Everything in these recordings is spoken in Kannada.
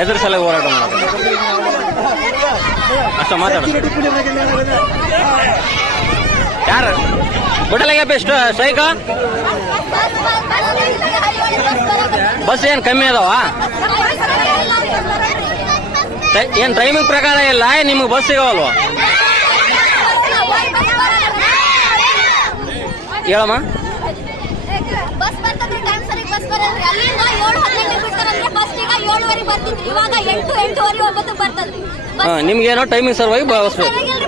ಎದುರು ಸಲ ಹೋರಾಟ ಮಾಡೋದು ಅಷ್ಟ ಮಾತಾಡ ಯಾರು ಬಿಡಲಾಗ ಬೆಸ್ಟ್ ಸ್ಟ್ರೈಕ್ ಬಸ್ ಏನ್ ಕಮ್ಮಿ ಅದಾವ ಏನ್ ಟೈಮಿಂಗ್ ಪ್ರಕಾರ ಇಲ್ಲ ನಿಮ್ಗೆ ಬಸ್ ಸಿಗವಲ್ವ ಹೇಳಮ್ಮ ಬಸ್ ಬರ್ತದ್ರಿ ಟೈಮ್ ಸರಿ ಬಸ್ ಬರಲ್ರಿ ಅಲ್ಲಿಂದ 7:15 ಬಿಡ್ತಾರಂದ್ರೆ ಫಸ್ಟ್ ಈಗ 7:30 ಬರ್ತಿದ್ರಿ ಇವಾಗ 8:08 9 ಬರ್ತದ್ರಿ ನಿಮ್ಗೇನೋ ಟೈಮಿಂಗ್ ಸರ್ವಾಗಿ ಬಸ್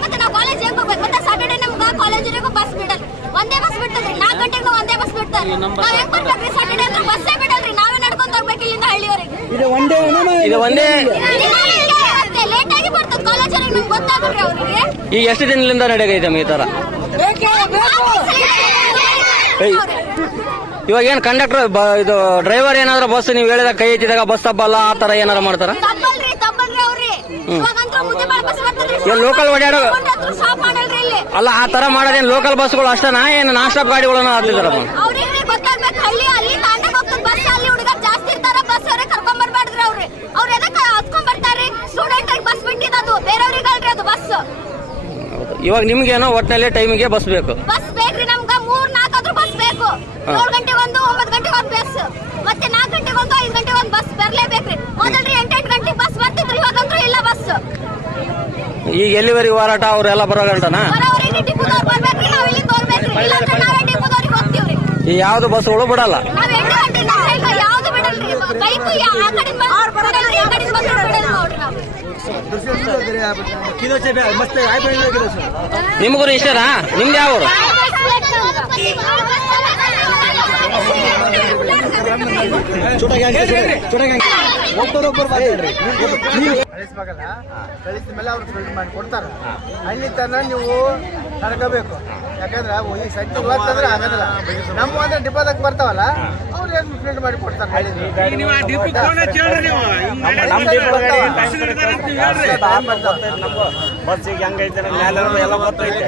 ಮತ್ತೆ ನಾವು ಕಾಲೇಜ್ ಹೋಗ್ಬೇಕು ಮತ್ತೆ ಸಾಟರ್ಡೆ ನಮ್ಗೆ ಕಾಲೇಜಿಗೂ ಬಸ್ ಬಿಡಲ್ಲ ಒಂದೇ ಬಸ್ ಬಿಡ್ತದ್ರಿ 4 ಗಂಟೆಗೆ ಒಂದೇ ಬಸ್ ಬಿಡ್ತಾರೆ ನಾವ್ ಹೆಂಗ್ ಬರ್ಬೇಕ್ರಿ ಸಾಟರ್ಡೆ ಅಂದ್ರೆ ಬಸ್ಸೇ ಬಿಡಲ್ರಿ ನಾವೇ ನಡ್ಕೊಂಡ್ ಹೋಗ್ಬೇಕು ಇಲ್ಲಿಂದ ಹಳ್ಳಿಯವರೆಗೆ ಇದು ಒಂದೇ ಲೇಟ್ ಆಗಿ ಬರ್ತದ ಕಾಲೇಜರಿಗೆ ನಮ್ಗೆ ಗೊತ್ತಾಗ್ರಿ ಅವ್ರಿಗೆ ಈಗ ಎಷ್ಟು ದಿನದಿಂದ ನಡೆಯೈತೆ ಈ ತರ ಇವಾಗ ಏನ್ ಕಂಡಕ್ಟರ್ ಇದು ಡ್ರೈವರ್ ಏನಾದ್ರು ಬಸ್ ನೀವು ಹೇಳಿದಾಗ ಕೈ ಎತ್ತಿದಾಗ ಬಸ್ ತಪ್ಪಲ್ಲ ಆ ತರ ಏನಾರು ಮಾಡ್ತಾರ ಲೋಕಲ್ ಓಡಾಡೋ ಅಲ್ಲ ಆ ತರ ಮಾಡೋದೇನ್ ಲೋಕಲ್ ಬಸ್ಗಳು ಅಷ್ಟನಾ ಏನು ನಾನ್ ಸ್ಟಾಪ್ ಗಾಡಿಗಳನ್ನ ಹಾಕ್ತಿದಾರ ಇವಾಗ ನಿಮ್ಗೇನೋ ಒಟ್ಟಿನಲ್ಲಿ ಟೈಮಿಗೆ ಬಸ್ ಬೇಕು ಬಸ್ ಬೇಕ್ರಿ ನಮ್ಗ 3-4 ಆದ್ರೂ ಬಸ್ ಬೇಕು 7 ಗಂಟೆಗೆ ಒಂದು 9 ಗಂಟೆಗೆ ಒಂದು ಬಸ್ ಮತ್ತೆ 4 ಗಂಟೆಗೆ ಒಂದು 5 ಗಂಟೆಗೆ ಒಂದು ಬಸ್ ಬರ್ಲೇಬೇಕ್ರಿ ಮೊದಲ್ರಿ 8 ಗಂಟೆಗೆ ಬಸ್ ಬರ್ತಿದ್ರು ಇವಾಗಂತೂ ಇಲ್ಲ ಬಸ್ ಈಗ ಎಲ್ಲಿವರೆಗೆ ಹೋರಾಟ ಅವ್ರೆಲ್ಲ ಬರೋಗಂಟನಾ ಬರ್ಬೇಕ್ರಿ ನಾವ್ ಇಲ್ಲಿ ತೋರ್ಬೇಕ್ರಿ ಇಲ್ಲಾಂದ್ರೆ ನಾವೇ ಡಿಪೋದವ್ರಿಗೆ ಹೋಗ್ತೀವ್ರಿ ಈ ಯಾವ್ದು ಬಸ್ಗಳು ಬಿಡಲ್ಲ ನಾವ್ 8 ಗಂಟೆ ಯಾವ್ದು ಬಿಡಲ್ರಿ ಬೈಕ್ ಆ ಕಡೆ ಬರಲ್ರಿ ಆ ಕಡೆ ಬಸ್ ಬಿಡಲ್ಲ ನೋಡ್ರಿ ನಾವು ನಿಮಗೂ ಇಷ್ಟನಾ ನಿಮ್ದು ಯಾವ ಕಳಿಸಿದ ಮೇಲೆ ಅವ್ರು ಫಿಲ್ಡ್ ಮಾಡಿ ಕೊಡ್ತಾರ ಹಳ್ಳಿ ತನ ನೀವು ನಡ್ಕೋಬೇಕು ಯಾಕಂದ್ರೆ ಈ ಸಂಜೆ ಹೋಗ್ತಂದ್ರೆ ಆಗಲ್ಲ ನಮ್ಮ ಅಂದ್ರೆ ಡಿಪೋದಾಗ ಬರ್ತಾವಲ್ಲ ಅವ್ರು ಏನು ಫಿಲ್ಡ್ ಮಾಡಿ ಕೊಡ್ತಾರೆ ಬಸ್ಸಿಗೆ ಹೆಂಗೈತೆ ಎಲ್ಲ ಗೊತ್ತೈತೆ